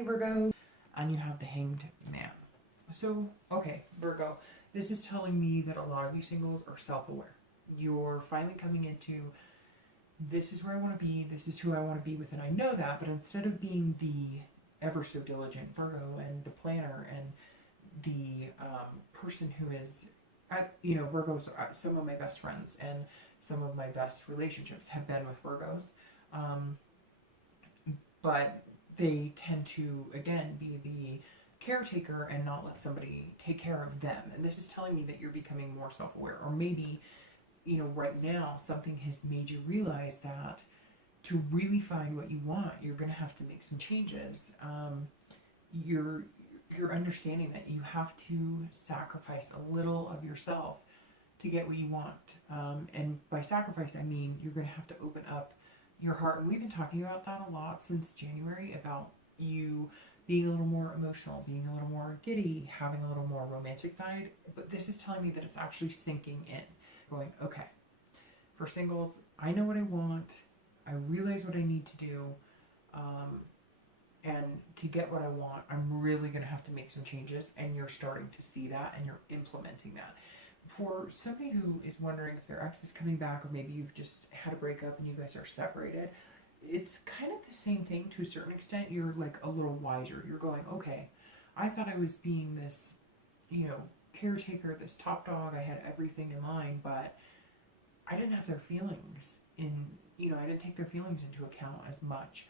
Hey Virgo, and you have the Hanged Man. So, okay, Virgo, this is telling me that a lot of you singles are self-aware. You're finally coming into, this is where I want to be, this is who I want to be with, and I know that, but instead of being the ever so diligent Virgo and the planner and the person who is, Virgos, some of my best friends and some of my best relationships have been with Virgos, but they tend to, again, be the caretaker and not let somebody take care of them. And this is telling me that you're becoming more self-aware. Or maybe, right now, something has made you realize that to really find what you want, you're going to have to make some changes. You're understanding that you have to sacrifice a little of yourself to get what you want. And by sacrifice, I mean you're going to have to open up your heart. And we've been talking about that a lot since January, about you being a little more emotional, being a little more giddy, having a little more romantic side. But this is telling me that it's actually sinking in, going, okay, for singles, I know what I want, I realize what I need to do, and to get what I want, I'm really going to have to make some changes, and you're starting to see that, and you're implementing that. For somebody who is wondering if their ex is coming back, or maybe you've just had a breakup and you guys are separated, it's kind of the same thing to a certain extent. You're like a little wiser. You're going, okay, I thought I was being this, caretaker, this top dog. I had everything in line, but I didn't have their feelings I didn't take their feelings into account as much.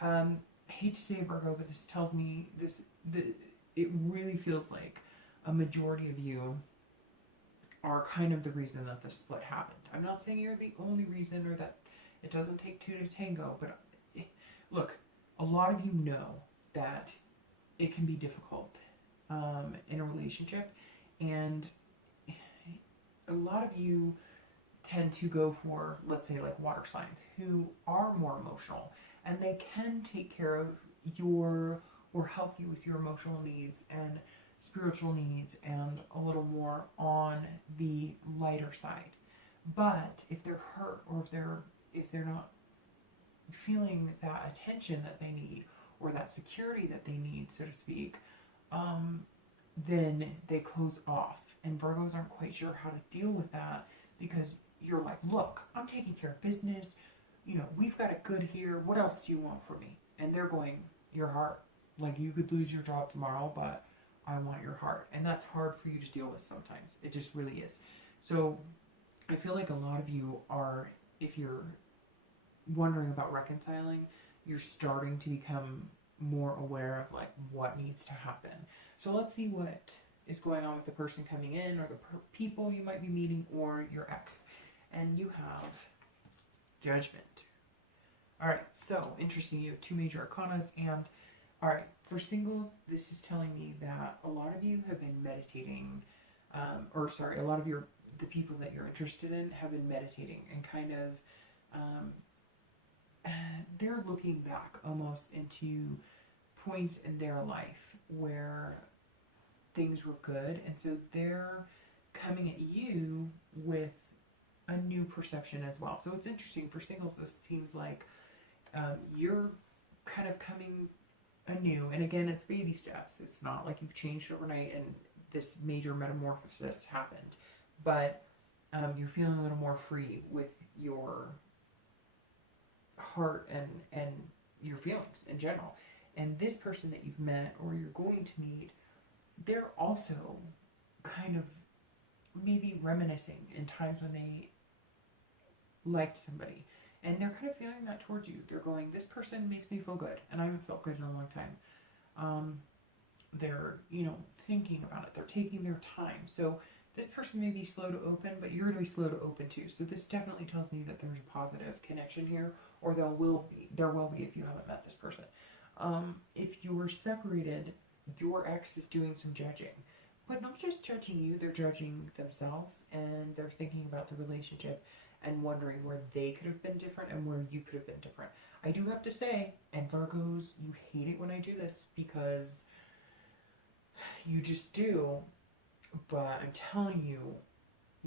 I hate to say it, Virgo, but this tells me it really feels like a majority of you are kind of the reason that this split happened. I'm not saying you're the only reason or that it doesn't take two to tango, but look, a lot of you know that it can be difficult in a relationship, and a lot of you tend to go for, let's say, like water signs who are more emotional, and they can take care of or help you with your emotional needs and spiritual needs and a little more on the lighter side. But if they're hurt, or if they're not feeling that attention that they need, or that security that they need, so to speak, then they close off. And Virgos aren't quite sure how to deal with that, because you're like, look, I'm taking care of business, we've got it good here, what else do you want from me? And they're going, your heart. Like, you could lose your job tomorrow, but I want your heart. And that's hard for you to deal with sometimes. It just really is. So I feel like a lot of you are, if you're wondering about reconciling, you're starting to become more aware of like what needs to happen. So let's see what is going on with the person coming in, or the people you might be meeting, or your ex. And you have Judgment. All right, so interesting. You have two major arcanas. And all right, for singles, this is telling me that a lot of you have been meditating, a lot of the people that you're interested in have been meditating, and kind of they're looking back almost into points in their life where things were good, and so they're coming at you with a new perception as well. So it's interesting for singles. This seems like you're kind of coming anew, and again, it's baby steps. It's not like you've changed overnight and this major metamorphosis happened, but you're feeling a little more free with your heart and your feelings in general. And this person that you've met, or you're going to meet, they're also kind of maybe reminiscing in times when they liked somebody, and they're kind of feeling that towards you. They're going, this person makes me feel good, and I haven't felt good in a long time. They're thinking about it, they're taking their time. So this person may be slow to open, but you're going to be slow to open too. So this definitely tells me that there's a positive connection here, or there will be if you haven't met this person. If you were separated, your ex is doing some judging, but not just judging you, they're judging themselves, and they're thinking about the relationship and wondering where they could have been different and where you could have been different. I do have to say, and Virgos, you hate it when I do this, because you just do, but I'm telling you,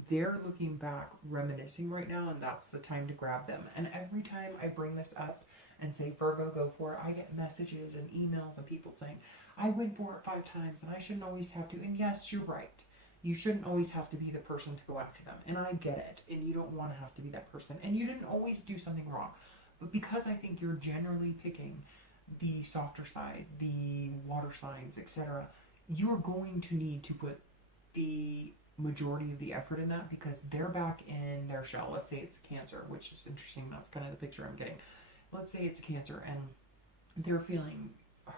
they're looking back, reminiscing right now, and that's the time to grab them. And every time I bring this up, and say, Virgo, go for it. I get messages and emails and people saying, I went for it 5 times and I shouldn't always have to. And yes, you're right. You shouldn't always have to be the person to go after them. And I get it. And you don't want to have to be that person. And you didn't always do something wrong. But because I think you're generally picking the softer side, the water signs, etc., you're going to need to put the majority of the effort in that because they're back in their shell. Let's say it's Cancer, which is interesting. That's kind of the picture I'm getting. Let's say it's a Cancer and they're feeling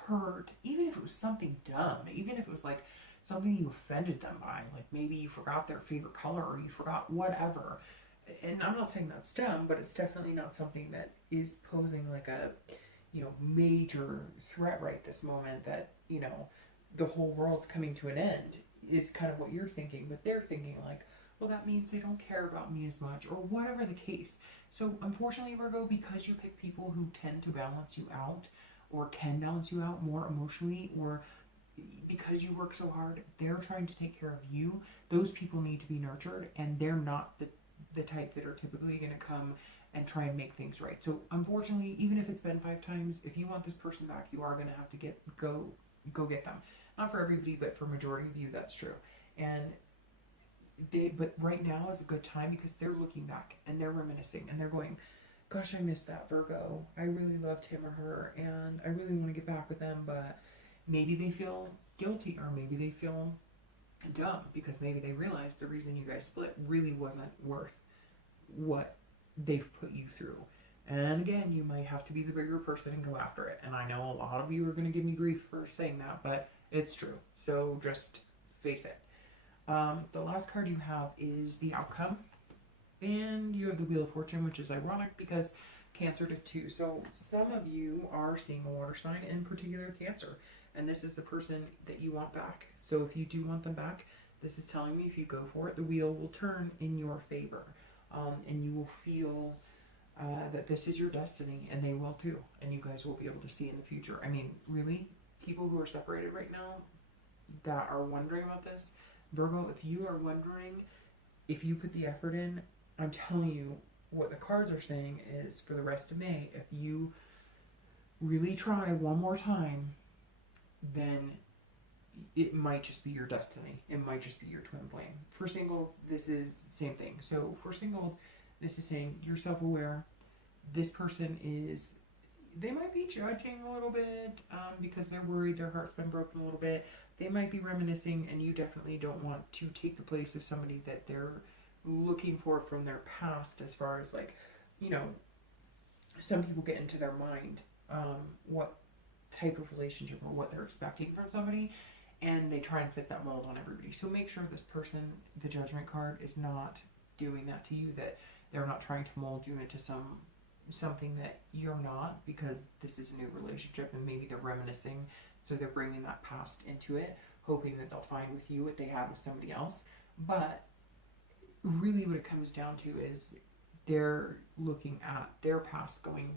hurt, even if it was something dumb, even if it was like something you offended them by, like maybe you forgot their favorite color or you forgot whatever. And I'm not saying that's dumb, but it's definitely not something that is posing like a, you know, major threat right this moment that, you know, the whole world's coming to an end is kind of what you're thinking, but they're thinking like, well, that means they don't care about me as much or whatever the case. So unfortunately, Virgo, because you pick people who tend to balance you out or can balance you out more emotionally, or because you work so hard, they're trying to take care of you. Those people need to be nurtured, and they're not the type that are typically going to come and try and make things right. So unfortunately, even if it's been 5 times, if you want this person back, you are going to have to go get them. Not for everybody, but for majority of you, that's true. And but right now is a good time because they're looking back and they're reminiscing and they're going, gosh, I missed that Virgo. I really loved him or her and I really want to get back with them, but maybe they feel guilty or maybe they feel dumb because maybe they realize the reason you guys split really wasn't worth what they've put you through. And again, you might have to be the bigger person and go after it. And I know a lot of you are going to give me grief for saying that, but it's true. So just face it. The last card you have is the Outcome. And you have the Wheel of Fortune, which is ironic because Cancer did too. So some of you are seeing a water sign, in particular Cancer. And this is the person that you want back. So if you do want them back, this is telling me if you go for it, the wheel will turn in your favor. And you will feel that this is your destiny, and they will too. And you guys will be able to see in the future. I mean, really, people who are separated right now that are wondering about this, Virgo, if you are wondering, if you put the effort in, I'm telling you what the cards are saying is for the rest of May, if you really try one more time, then it might just be your destiny. It might just be your twin flame. For singles, this is the same thing. So for singles, this is saying you're self-aware. This person is, they might be judging a little bit because they're worried their heart's been broken a little bit. They might be reminiscing, and you definitely don't want to take the place of somebody that they're looking for from their past, as far as like, you know, some people get into their mind what type of relationship or what they're expecting from somebody, and they try and fit that mold on everybody. So make sure this person, the Judgment card, is not doing that to you, that they're not trying to mold you into something that you're not, because this is a new relationship and maybe they're reminiscing, so they're bringing that past into it, hoping that they'll find with you what they had with somebody else. But really what it comes down to is they're looking at their past going,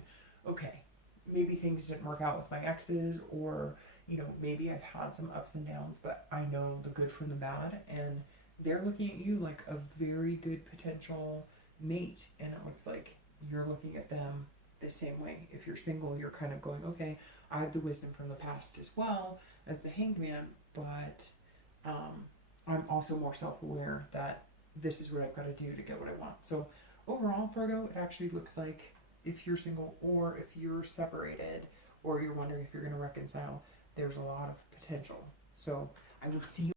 okay, maybe things didn't work out with my exes, or, you know, maybe I've had some ups and downs, but I know the good from the bad, and they're looking at you like a very good potential mate, and it looks like you're looking at them the same way. If you're single, you're kind of going, okay, I have the wisdom from the past as well as the Hanged Man, but I'm also more self-aware that this is what I've got to do to get what I want. So overall, Virgo, it actually looks like if you're single or if you're separated or you're wondering if you're going to reconcile, there's a lot of potential. So I will see you